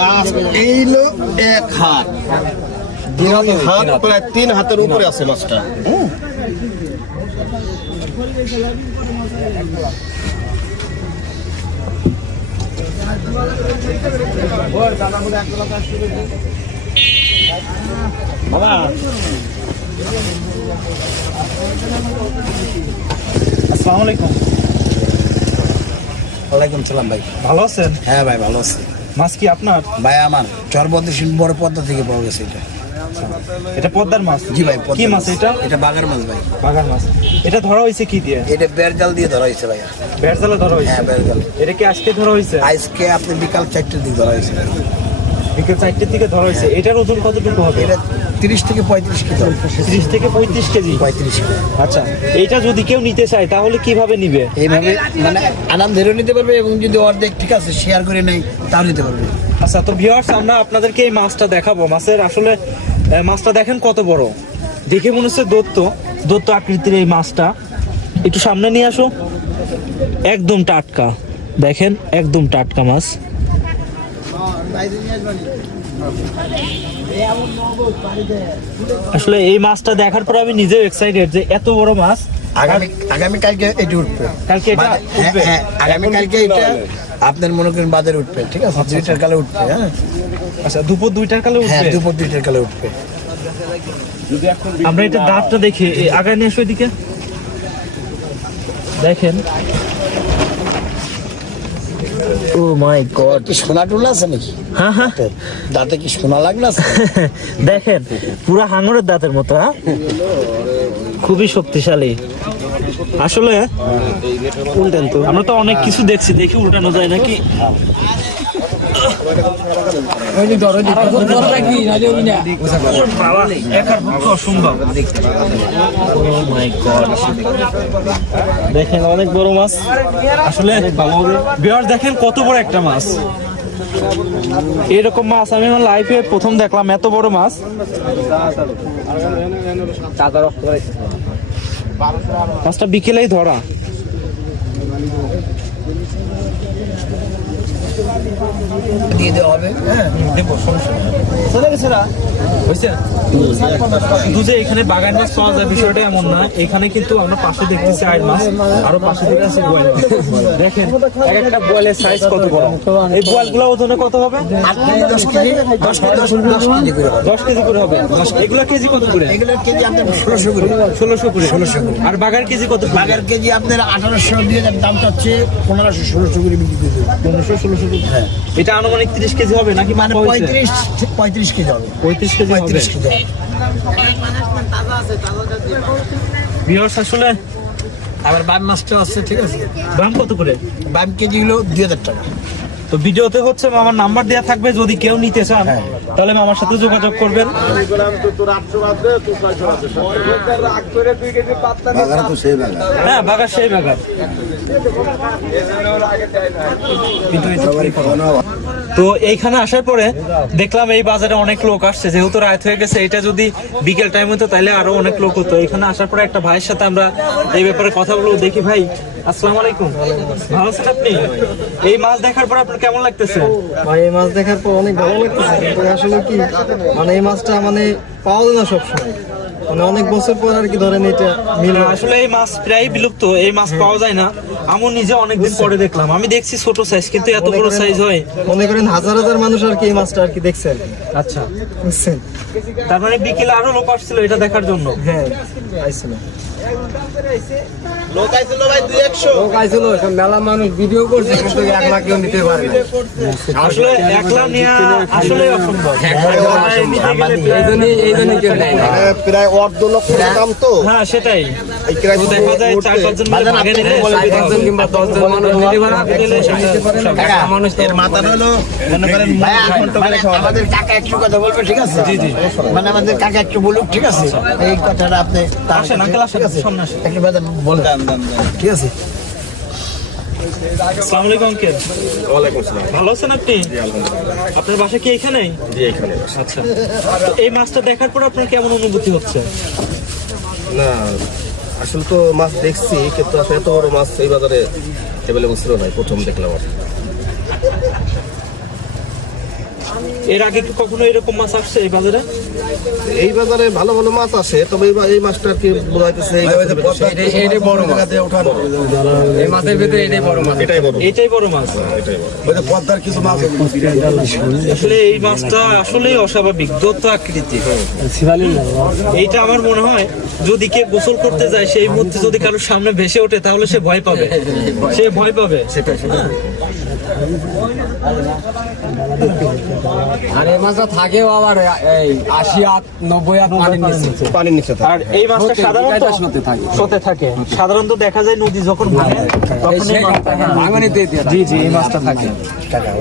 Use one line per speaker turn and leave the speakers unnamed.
মাছ এইলো এক হাত। হাত প্রায় তিন হাতের উপরে আছে মাছটা। হুম।
বাবা। আসসালামু আলাইকুম।
ওয়ালাইকুম সালাম ভাই।
ভালো আছেন?
হ্যাঁ ভাই ভালো আছি।
মাছ কি আপনার?
ভাই আমার চরবদ্র বড় পদ্মা থেকে পাওয়া গেছে এটা।
এটা পদ্মার মাছ?
জি ভাই
কি মাছ এটা?
এটা বাগার মাছ ভাই।
বাগার মাছ। এটা ধরা হয়েছে কি দিয়ে?
এটা বেড়জাল দিয়ে ধরা হয়েছে ভাইয়া।
বেড়জালে ধরা হয়েছে?
হ্যাঁ বের জাল।
এটা কি আজকে ধরা হয়েছে?
আজকে আপনি বিকাল চারটের দিকে ধরা হয়েছে।
বিকাল চারটের দিকে ধরা হয়েছে। এটার ওজন কতটুকু হবে?
এটা তিরিশ থেকে পঁয়ত্রিশ কেজি।
ত্রিশ থেকে পঁয়ত্রিশ কেজি?
পঁয়ত্রিশ কেজি।
আচ্ছা এইটা যদি কেউ নিতে চায় তাহলে কীভাবে নিবে?
এইভাবে মানে আনাম ধরে নিতে পারবে এবং যদি অর্ধেক ঠিক আছে শেয়ার করে নেয় তাও নিতে পারবে।
আচ্ছা তো ভিউয়ার্স আমরা আপনাদেরকে এই মাছটা দেখাবো। মাছের আসলে মাছটা দেখেন কত বড়। দেখে মনে হচ্ছে দত্ত দত্ত আকৃতির এই মাছটা। একটু সামনে নিয়ে আসো। একদম টাটকা। দেখেন একদম টাটকা মাছ। আসলে এই মাছটা দেখার পর আমি নিজেও এক্সাইটেড যে এত বড় মাছ।
আগামী আগামী কালকে এটি উঠবে।
কালকে এটা
হ্যাঁ,
উঠবে?
হ্যাঁ, আগামী কালকে এটা আপনার মনে করেন বাজারে উঠবে ঠিক আছে? দুইটার কালে উঠবে হ্যাঁ?
আচ্ছা দুপুর দুইটার কালে
হ্যাঁ
উঠবে?
দুপুর দুইটার কালে উঠবে।
আমরা এটা দাঁতটা দেখি আগায় নিয়ে এসো এদিকে। দেখেন। ও মাই গড
কি সোনা টুল আছে নাকি?
হ্যাঁ হ্যাঁ।
দাঁতে কি সোনা লাগল
দেখেন পুরা হাঙরের দাঁতের মতো হ্যাঁ? খুবই শক্তিশালী। আসলে উল্টেন তো। আমরা তো অনেক কিছু দেখছি দেখি উল্টানো যায় নাকি. দেখেন অনেক বড় মাছ। আসলে বিহার দেখেন কত বড় একটা মাছ। এরকম মাছ আমি আমার লাইফে প্রথম দেখলাম এত বড় মাছ। মাছটা বিকেলেই ধরা।
দিয়ে দেওয়া হবে? হ্যাঁ
শুধু যে এখানে বাগান মাছ পাওয়া যায় বিষয়টা এমন না। এখানে কিন্তু আমরা পাশে দেখতেছি আইল মাছ আরও পাশে দেখতেছি বোয়াল দেখেন এক একটা বোয়ালের সাইজ কত বড়? এই বোয়ালগুলো ওজনে কত হবে?
দশ কেজি দশ কেজি দশ দশ কেজি করে হবে।
দশ কেজি করে হবে। এগুলো কেজি কত করে?
কেজি আপনার ষোলোশো করে।
ষোলোশো করে।
ষোলোশো
আর বাগার কেজি কত?
বাঘের কেজি আপনার আঠারোশো দিয়ে দাম চাচ্ছে পনেরোশো ষোলোশো করে বিক্রি করে
পনেরোশো ষোলোশো
হ্যাঁ।
এটা আনুমানিক তিরিশ কেজি হবে নাকি
মানে
মানে
পঁয়ত্রিশ পঁয়ত্রিশ কেজি হবে।
পঁয়ত্রিশ কেজি
পঁয়ত্রিশ কেজি
আসলে
আবার বাম মাছটা আছে ঠিক আছে?
দাম কত করে?
বাম কেজি হলো দুই হাজার টাকা।
তো ভিডিওতে হচ্ছে মামার নাম্বার দেওয়া থাকবে যদি কেউ নিতে চান তাহলে মামার সাথে যোগাযোগ করবেন। হ্যাঁ বাগার সেই বাগার তো এইখানে আসার পরে দেখলাম এই বাজারে অনেক লোক আসছে। যেহেতু রাত হয়ে গেছে, এটা যদি বিকেল টাইম হতো তাহলে আরও অনেক লোক হতো। এখানে আসার পরে একটা ভাইয়ের সাথে আমরা এই ব্যাপারে কথা বলব। দেখি ভাই, আসসালামু আলাইকুম। ভালো আছেন আপনি? এই মাছ দেখার পর আপনার কেমন লাগতেছে?
এই মাছ দেখার পর অনেক ভালো আসলে কি মানে এই মাছটা মানে পাওয়া যায় মানে অনেক বছর পর আর কি ধরেন এটা মিলে
আসলে এই মাছ প্রায় বিলুপ্ত এই মাছ পাওয়া যায় না। আমি নিজে অনেকদিন পরে দেখলাম। আমি দেখছি ছোট সাইজ কিন্তু এত বড় সাইজ হয়।
মনে করেন হাজার হাজার মানুষ আর কি এই মাছটা আর কি দেখছে আর কি।
আচ্ছা।
বুঝছেন?
তার মানে বিকেলে আরও লোক আসছিল এটা দেখার জন্য?
হ্যাঁ আইছিল।
লোক আইছিল ভাই দুই একশো।
লোক আইছিল মেলা মানুষ ভিডিও করছে কিন্তু এক লাখ কেউ নিতে পারে না।
আসলে একলা নেওয়া আসলে অসম্ভব।
এই জন্যই কেউ নেয় না।
প্রায় অর্ধ লক্ষ দাম তো।
হ্যাঁ সেটাই।
এই ক্রাইস
দেখা যায় চার পাঁচজন মিলে ভাগে নিলে
একজন কিংবা দশজন মানুষ নিতে পারে মানুষ
এর মাথাটা হলো মনে করেন
ভাই, মানে আমাদের কাকা একটু কথা বলবে ঠিক আছে? জি জি। মানে আমাদের কাকা একটু বলুক ঠিক আছে? এই কথাটা আপনি
আসেন, uncle আসেন, সামনে আসেন।
একটু কথা বলেন। ঠিক আছে।
আসসালামু আলাইকুম আঙ্কেল।
ওয়ালাইকুম আসসালাম।
ভালো আছেন আপনি? আপনার বাসা কি এখানেই
জি এখানে।
আচ্ছা। তো এই মাছটা দেখার পর আপনার কেমন অনুভূতি হচ্ছে?
না আসলে তো মাছ দেখছি কিন্তু আসলে এত বড় মাছ এই বাজারে অ্যাভেলেবল ছিল না প্রথম দেখলাম আর
এর আগে কি কখনো এরকম মাছ আসছে এই বাজারে?
এই বাজারে ভালো ভালো মাছ আসে তবে এই মাছটা আর কি বোঝাইতেছে এই
এটাই বড় মাছ।
ওঠানো
এই মাছের ভিতরে এটাই বড় মাছ।
এটাই বড়
এটাই বড় মাছ।
পদ্মার কিছু মাছ
আসলে এই মাছটা আসলেই অস্বাভাবিক দত্ত আকৃতি এইটা আমার মনে হয় যদি কে গোসল করতে যায় সেই মধ্যে যদি কারোর সামনে ভেসে ওঠে তাহলে সে ভয় পাবে। সে ভয় পাবে।
আর এই মাছটা থাকেও আবার এই আশি হাত নব্বই হাত পানির নিচে
পানির নিচে।
আর এই মাছটা সাধারণত
থাকে।
সতে থাকে। সাধারণত দেখা যায় নদী যখন ভাঙে তখন। জি জি এই মাছটা থাকে।